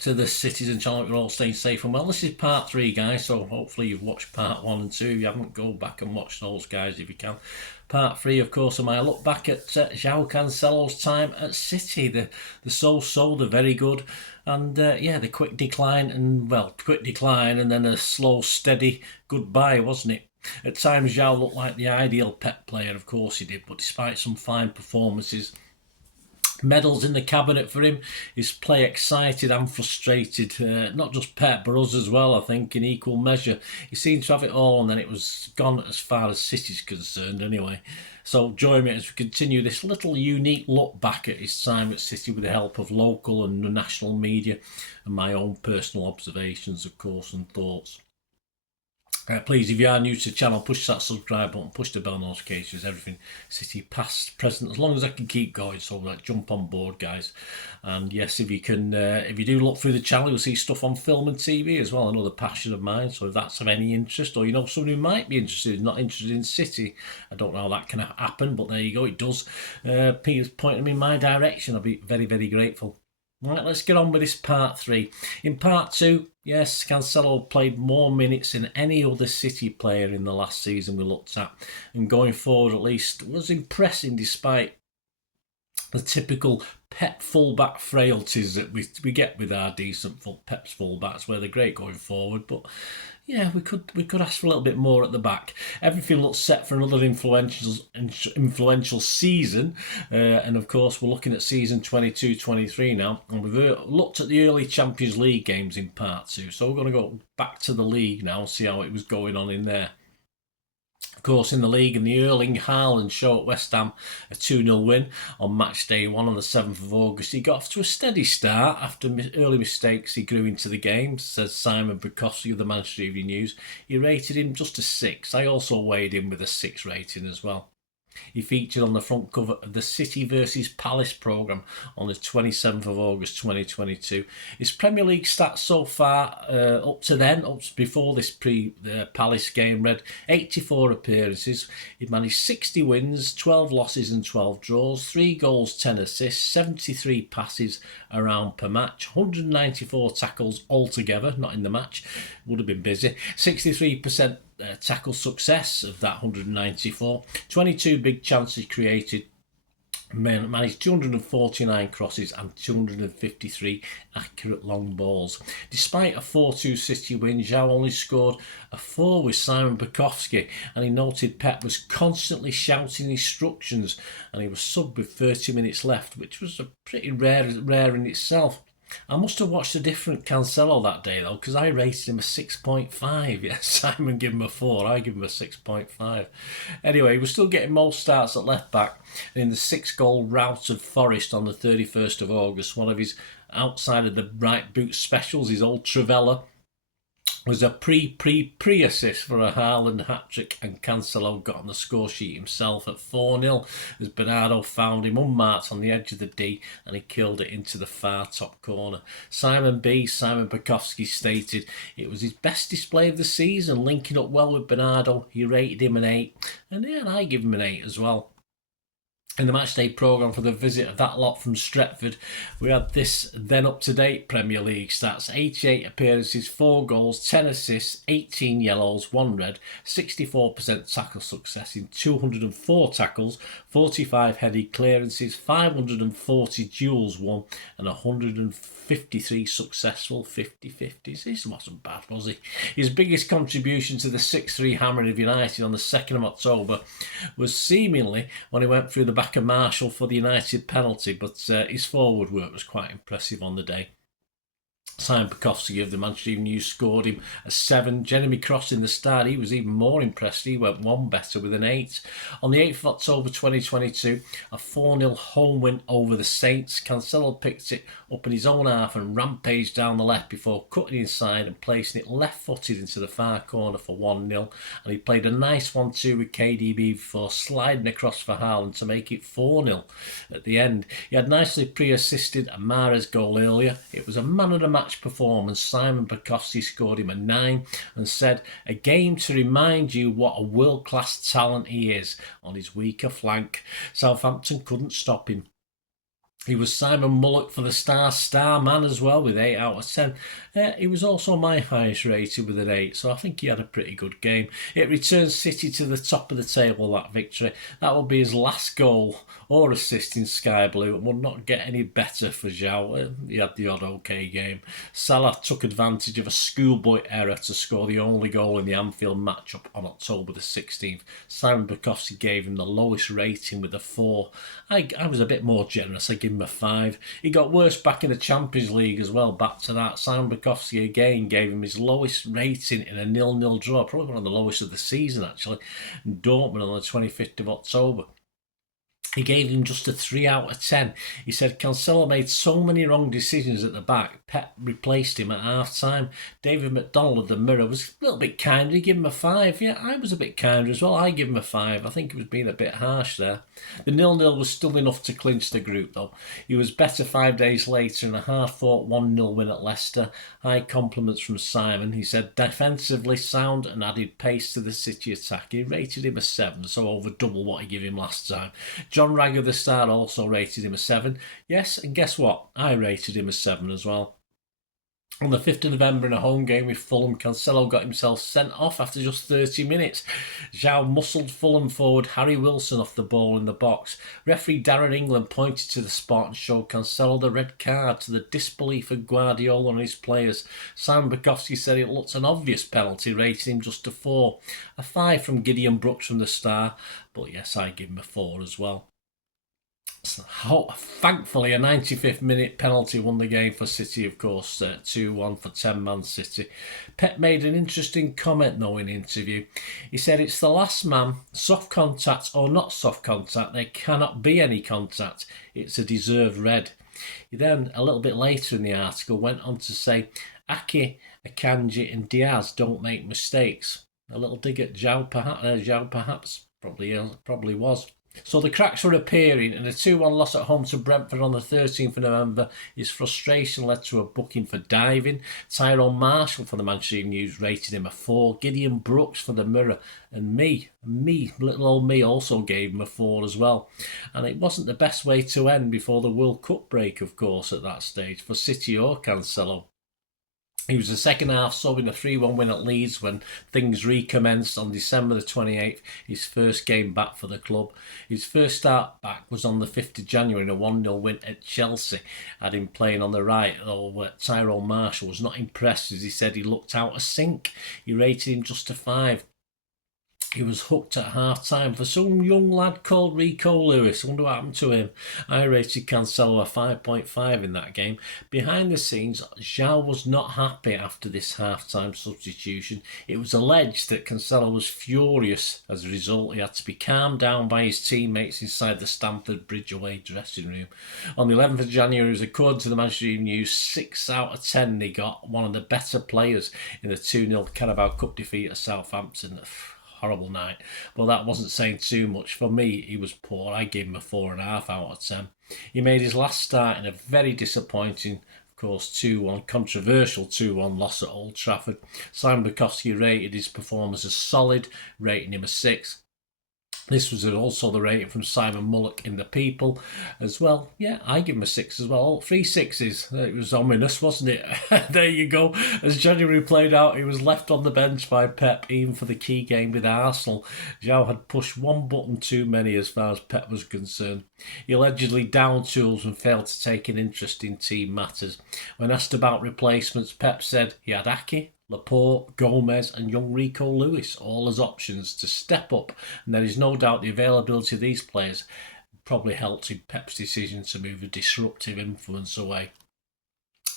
to the Citizen channel. You're all staying safe and well. This is part 3, guys, so hopefully you've watched part 1 and 2. If you haven't, go back and watch those, guys, if you can. Part 3, of course, of my look back at João Cancelo's time at City. The so-so, the very good, and the quick decline, and then a slow, steady goodbye, wasn't it? At times, João looked like the ideal Pep player, of course he did, but despite some fine performances, medals in the cabinet for him, his play excited and frustrated, not just Pep but us as well, I think, in equal measure. He seemed to have it all, and then it was gone as far as City's concerned anyway. So join me as we continue this little unique look back at his time at City with the help of local and national media and my own personal observations, of course, and thoughts. Please, if you are new to the channel, push that subscribe button, push the bell notifications, everything City past, present, as long as I can keep going. So like, jump on board, guys. And yes, if you can, if you do look through the channel, you'll see stuff on film and TV as well, another passion of mine. So if that's of any interest, or you know someone who might be interested, not interested in City, I don't know how that can happen, but there you go, it does. Please point them in my direction. I'll be very, very grateful. Right, let's get on with this part 3. In part 2, yes, Cancelo played more minutes than any other City player in the last season we looked at, and going forward at least was impressing despite the typical Pep fullback frailties that we get with our decent Pep's fullbacks, where they're great going forward, but yeah, we could ask for a little bit more at the back. Everything looks set for another influential season, and of course we're looking at season 22-23 now, and we've looked at the early Champions League games in part 2, so we're going to go back to the league now and see how it was going on in there. Of course, in the league, in the Erling Haaland show at West Ham, a 2-0 win on match day 1 on the 7th of August. He got off to a steady start. After early mistakes, he grew into the game, says Simon Bukowski of the Manchester Evening News. He rated him just a 6. I also weighed him with a 6 rating as well. He featured on the front cover of the City vs Palace programme on the 27th of August 2022. His Premier League stats so far, up to before this Palace game, read 84 appearances. He'd managed 60 wins, 12 losses and 12 draws, 3 goals, 10 assists, 73 passes around per match, 194 tackles altogether, not in the match, would have been busy, 63% tackle success of that 194, 22 big chances created, managed 249 crosses and 253 accurate long balls. Despite a 4-2 City win, João only scored a 4 with Simon Bukowski, and he noted Pep was constantly shouting instructions, and he was subbed with 30 minutes left, which was a pretty rare in itself. I must have watched a different Cancelo that day, though, because I rated him a 6.5. Yeah, Simon gave him a 4, I give him a 6.5. Anyway, he was still getting most starts at left-back, and in the 6-goal rout of Forest on the 31st of August, one of his outside of the right boot specials, his old Trivella, was a pre-assist for a Haaland hat-trick, and Cancelo got on the score sheet himself at 4-0 as Bernardo found him unmarked on the edge of the D, and he killed it into the far top corner. Simon Bukowski stated it was his best display of the season, linking up well with Bernardo. He rated him an 8, and yeah, I give him an 8 as well. In the matchday programme for the visit of that lot from Stretford, we had this then up-to-date Premier League stats: 88 appearances, 4 goals, 10 assists, 18 yellows, 1 red, 64% tackle success in 204 tackles, 45 headed clearances, 540 duels won, and 153 successful 50-50s. This wasn't bad, was he? His biggest contribution to the 6-3 hammering of United on the 2nd of October was seemingly when he went through the back of Marshall for the United penalty, but his forward work was quite impressive on the day. Simon Bukowski of the Manchester Evening News scored him a 7. Jeremy Cross in the start, he was even more impressed. He went 1 better with an 8. On the 8th of October 2022, a 4-0 home win over the Saints. Cancelo picked it up in his own half and rampaged down the left before cutting inside and placing it left-footed into the far corner for 1-0. And he played a nice 1-2 with KDB before sliding across for Haaland to make it 4-0 at the end. He had nicely pre-assisted a Mahrez goal earlier. It was a man-of-the-match performance. Simon Bukowski scored him a 9 and said, "A game to remind you what a world-class talent he is on his weaker flank. Southampton couldn't stop him." He was Simon Mullock for the star man as well with 8 out of 10. He was also my highest rated with an 8, so I think he had a pretty good game. It returns City to the top of the table, that victory. That will be his last goal or assist in Sky Blue and will not get any better for João. He had the odd okay game. Salah took advantage of a schoolboy error to score the only goal in the Anfield matchup on October the 16th. Simon Bukowski gave him the lowest rating with a 4. I was a bit more generous. I gave him a 5. He got worse back in the Champions League as well. Back to that, Simon Bukowski again gave him his lowest rating in a 0-0 draw, probably one of the lowest of the season actually, in Dortmund on the 25th of October. He gave him just a 3 out of 10. He said Cancelo made so many wrong decisions at the back. Pep replaced him at half-time. David McDonald of the Mirror was a little bit kinder. He gave him a 5. Yeah, I was a bit kinder as well. I give him a 5. I think he was being a bit harsh there. The 0-0 was still enough to clinch the group, though. He was better 5 days later in a hard-fought 1-0 win at Leicester. High compliments from Simon. He said defensively sound and added pace to the City attack. He rated him a 7, so over double what he gave him last time. John Ragg of the Star also rated him a 7. Yes, and guess what? I rated him a 7 as well. On the 5th of November in a home game with Fulham, Cancelo got himself sent off after just 30 minutes. João muscled Fulham forward Harry Wilson off the ball in the box. Referee Darren England pointed to the spot and showed Cancelo the red card, to the disbelief of Guardiola and his players. Simon Bukowski said it looked an obvious penalty, rating him just a 4. A 5 from Gideon Brooks from the Star, but yes, I give him a 4 as well. Thankfully, a 95th minute penalty won the game for City, of course, 2-1 for 10-man City. Pep made an interesting comment, though, in the interview. He said, it's the last man, soft contact or not soft contact, there cannot be any contact. It's a deserved red. He then, a little bit later in the article, went on to say, Ake, Akanji and Diaz don't make mistakes. A little dig at João perhaps. Probably was. So the cracks were appearing, and a 2-1 loss at home to Brentford on the 13th of November. His frustration led to a booking for diving. Tyrone Marshall for the Manchester Evening News rated him a 4. Gideon Brooks for the Mirror, and me, little old me, also gave him a 4 as well. And it wasn't the best way to end before the World Cup break, of course, at that stage, for City or Cancelo. He was the second half sub in a 3-1 win at Leeds when things recommenced on December the 28th, his first game back for the club. His first start back was on the 5th of January in a 1-0 win at Chelsea. Had him playing on the right, though Tyrone Marshall was not impressed as he said he looked out of sync. He rated him just a 5. He was hooked at half-time for some young lad called Rico Lewis. I wonder what happened to him. I rated Cancelo a 5.5 in that game. Behind the scenes, João was not happy after this half-time substitution. It was alleged that Cancelo was furious. As a result, he had to be calmed down by his teammates inside the Stamford Bridge away dressing room. On the 11th of January, according to the Manchester Evening News, 6 out of 10 they got, one of the better players in the 2-0 Carabao Cup defeat at Southampton. Horrible night. Well, that wasn't saying too much. For me, he was poor. I gave him a 4.5 out of 10. He made his last start in a very disappointing, of course, 2-1, controversial 2-1 loss at Old Trafford. Simon Bukowski rated his performance as solid, rating him a 6. This was also the rating from Simon Mullock in The People as well. Yeah, I give him a 6 as well. All 3 6s. It was ominous, wasn't it? There you go. As January played out, he was left on the bench by Pep, even for the key game with Arsenal. João had pushed one button too many as far as Pep was concerned. He allegedly downed tools and failed to take an interest in team matters. When asked about replacements, Pep said he had Ake, Laporte, Gomez and young Rico Lewis all as options to step up, and there is no doubt the availability of these players probably helped in Pep's decision to move a disruptive influence away.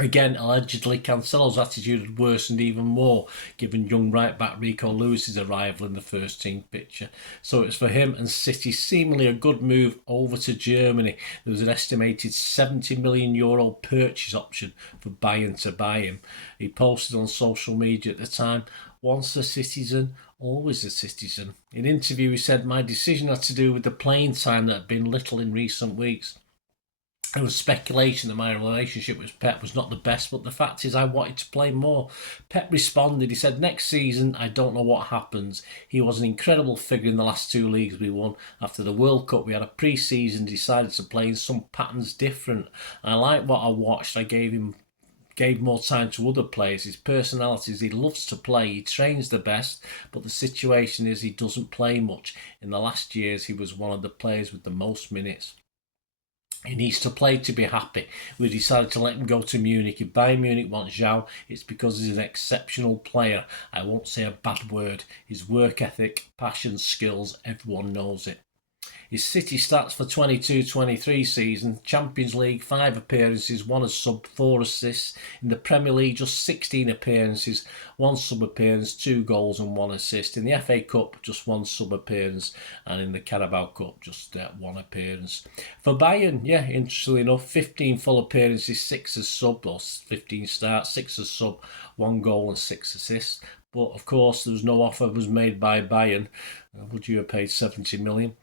Again, allegedly, Cancelo's attitude had worsened even more, given young right-back Rico Lewis's arrival in the first-team picture. So it was for him and City seemingly a good move over to Germany. There was an estimated €70 million purchase option for Bayern to buy him. He posted on social media at the time, once a citizen, always a citizen. In an interview, he said, my decision had to do with the playing time that had been little in recent weeks. There was speculation that my relationship with Pep was not the best, but the fact is I wanted to play more. Pep responded, he said, next season, I don't know what happens. He was an incredible figure in the last 2 leagues we won. After the World Cup, we had a pre-season, decided to play in some patterns different. I liked what I watched. I gave more time to other players. His personalities, he loves to play, he trains the best, but the situation is he doesn't play much. In the last years, he was one of the players with the most minutes. He needs to play to be happy. We decided to let him go to Munich. If Bayern Munich wants João, it's because he's an exceptional player. I won't say a bad word. His work ethic, passion, skills, everyone knows it. His City stats for 22-23 season: Champions League 5 appearances, 1 as sub, 4 assists. In the Premier League, just 16 appearances, 1 sub appearance, 2 goals and 1 assist. In the FA Cup, just 1 sub appearance, and in the Carabao Cup, just 1 appearance. For Bayern, yeah, interestingly enough, 15 full appearances, 6 as sub, or 15 starts, 6 as sub, 1 goal and 6 assists. But of course, there was no offer was made by Bayern. Would you have paid 70 million?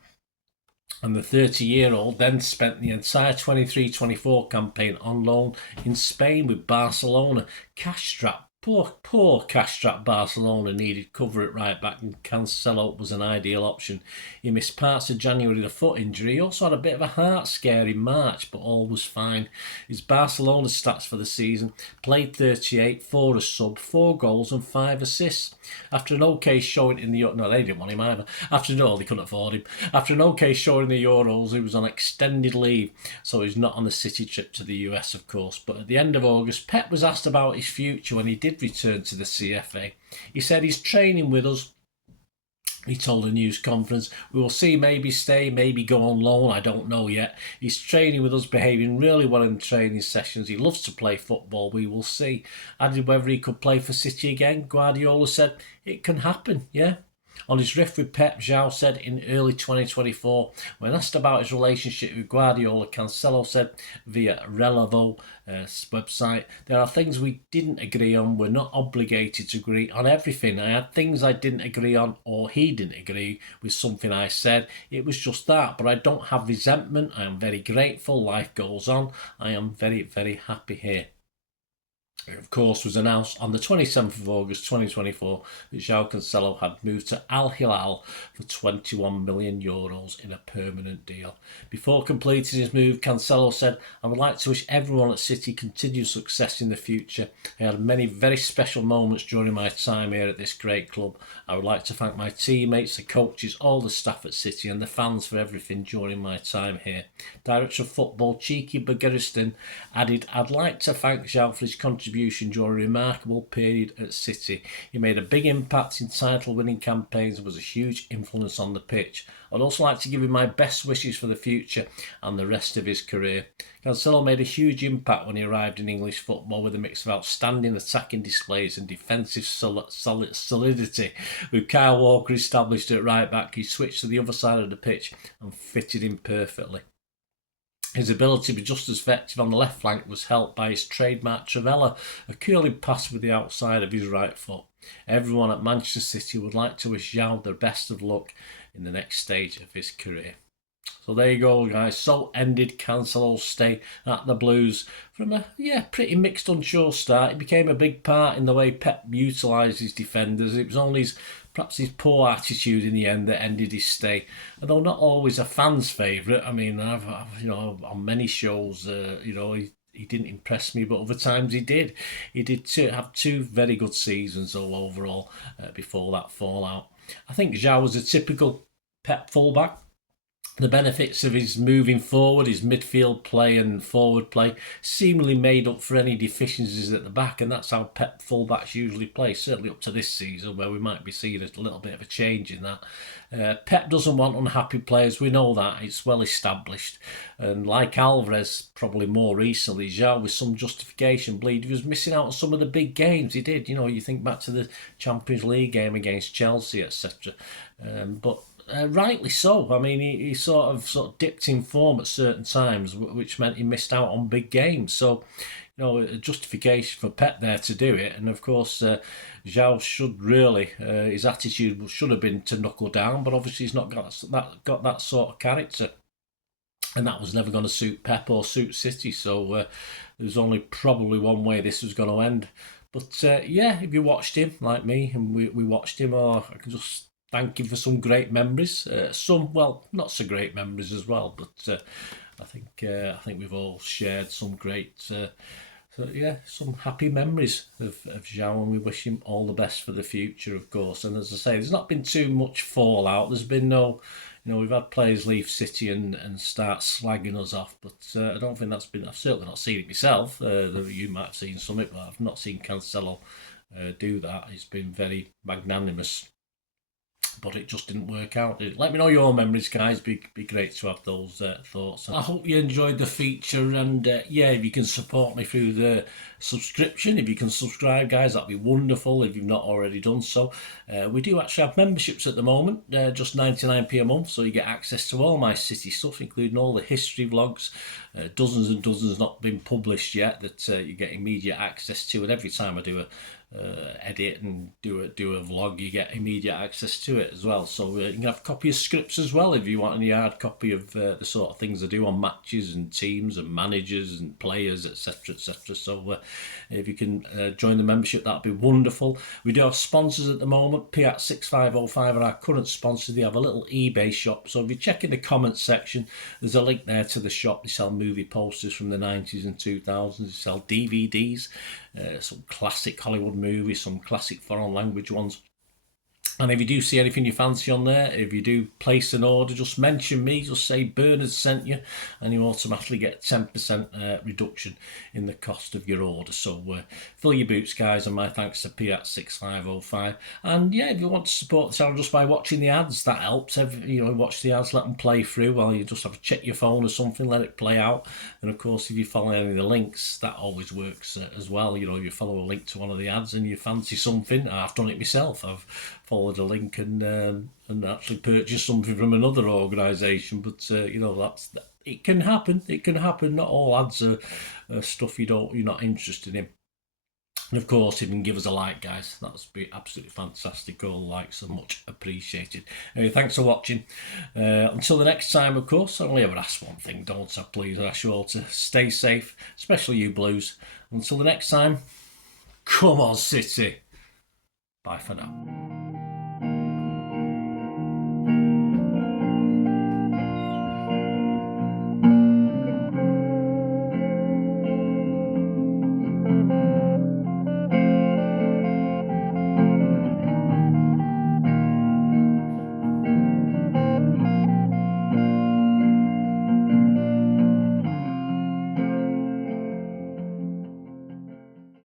And the 30-year-old then spent the entire 23-24 campaign on loan in Spain with Barcelona. Cash-strapped, poor cash-strapped Barcelona needed cover at right back, and Cancelo was an ideal option. He missed parts of January with a foot injury. He also had a bit of a heart scare in March, but all was fine. His Barcelona stats for the season: played 38, 4 as sub, 4 goals and 5 assists. After an okay showing in the... No, they didn't want him either. They couldn't afford him. After an okay showing in the Euros, he was on extended leave, so he's not on the City trip to the US, of course. But at the end of August, Pep was asked about his future when he did return to the CFA. He said he's training with us. He told a news conference, we will see, maybe stay, maybe go on loan, I don't know yet. He's training with us, behaving really well in training sessions. He loves to play football, we will see. Added whether he could play for City again, Guardiola said, it can happen, yeah. On his riff with Pep, João said in early 2024, when asked about his relationship with Guardiola, Cancelo said via Relevo website, there are things we didn't agree on. We're not obligated to agree on everything. I had things I didn't agree on, or he didn't agree with something I said. It was just that, but I don't have resentment. I am very grateful. Life goes on. I am very, very happy here. It, of course, was announced on the 27th of August 2024 that João Cancelo had moved to Al Hilal for €21 million in a permanent deal. Before completing his move, Cancelo said, I would like to wish everyone at City continued success in the future. I had many very special moments during my time here at this great club. I would like to thank my teammates, the coaches, all the staff at City and the fans for everything during my time here. Director of Football Cheeky Bergeriston added, I'd like to thank João for his contribution during a remarkable period at City. He made a big impact in title-winning campaigns and was a huge influence on the pitch. I'd also like to give him my best wishes for the future and the rest of his career. Cancelo made a huge impact when he arrived in English football with a mix of outstanding attacking displays and defensive solidity. With Kyle Walker established at right back, he switched to the other side of the pitch and fitted in perfectly. His ability to be just as effective on the left flank was helped by his trademark Travella, a curling pass with the outside of his right foot. Everyone at Manchester City would like to wish João the best of luck in the next stage of his career. So there you go, guys. So ended Cancelo's stay at the Blues. From a pretty mixed, unsure start, it became a big part in the way Pep utilised his defenders. It was only perhaps his poor attitude in the end that ended his stay. Although not always a fan's favourite. I mean, I've on many shows, he didn't impress me, but other times he did. He did have 2 very good seasons, though, overall, before that fallout. I think João was a typical Pep fullback. The benefits of his moving forward, his midfield play and forward play, seemingly made up for any deficiencies at the back, and that's how Pep fullbacks usually play, certainly up to this season, where we might be seeing a little bit of a change in that. Pep doesn't want unhappy players, we know that, it's well established. And like Alvarez, probably more recently, João, with some justification, believed he was missing out on some of the big games. He did, you think back to the Champions League game against Chelsea, etc. But rightly so. I mean, he sort of dipped in form at certain times, which meant he missed out on big games. So, a justification for Pep there to do it. And of course, João should really, his attitude should have been to knuckle down, but obviously he's not got that sort of character. and that was never going to suit Pep or suit City. So there was only probably one way this was going to end. But yeah, if you watched him like me, and we watched him, I can just thank him for some great memories. Some, well, not so great memories as well. But I think we've all shared some great. So yeah, some happy memories of Zhao, and we wish him all the best for the future, of course. And as I say, there's not been too much fallout. There's been no, we've had players leave City and start slagging us off, but I don't think that's been. I've certainly not seen it myself. You might have seen some of it, but I've not seen Cancelo do that. It's been very magnanimous, but it just didn't work out. Let me know your memories, guys. Be great to have those thoughts. I hope you enjoyed the feature, and yeah, if you can support me through the subscription, if you can subscribe, guys, that'd be wonderful. If you've not already done so, we do actually have memberships at the moment, just 99p a month, so you get access to all my City stuff, including all the history vlogs, dozens and dozens not been published yet that you get immediate access to, and every time I do a edit and do a vlog, you get immediate access to it as well. So you can have a copy of scripts as well if you want any hard copy of the sort of things I do on matches and teams and managers and players, etc, etc. So if you can join the membership, that'd be wonderful. We do have sponsors at the moment. Kippax 6505 are our current sponsors. They have a little eBay shop, so if you check in the comments section, there's a link there to the shop. They sell movie posters from the 90s and 2000s. They sell DVDs, some classic Hollywood movies, some classic foreign language ones. And if you do see anything you fancy on there, if you do place an order, just mention me, just say Bernard sent you, and you automatically get 10% reduction in the cost of your order. So fill your boots, guys, and my thanks to Kippax 6505. And yeah, if you want to support the channel just by watching the ads, that helps. Watch the ads, let them play through while you just have to check your phone or something, let it play out. And of course, if you follow any of the links, that always works as well. If you follow a link to one of the ads and you fancy something, I've done it myself. I've followed a link and actually purchased something from another organisation. But it can happen. It can happen. Not all ads are stuff you're not interested in. And of course, if you can give us a like, guys, that's be absolutely fantastic. All likes are much appreciated. Anyway, thanks for watching. Until the next time, of course, I only ever ask one thing, don't I? Please, I ask you all to stay safe, especially you Blues. Until the next time, come on, City. Bye for now.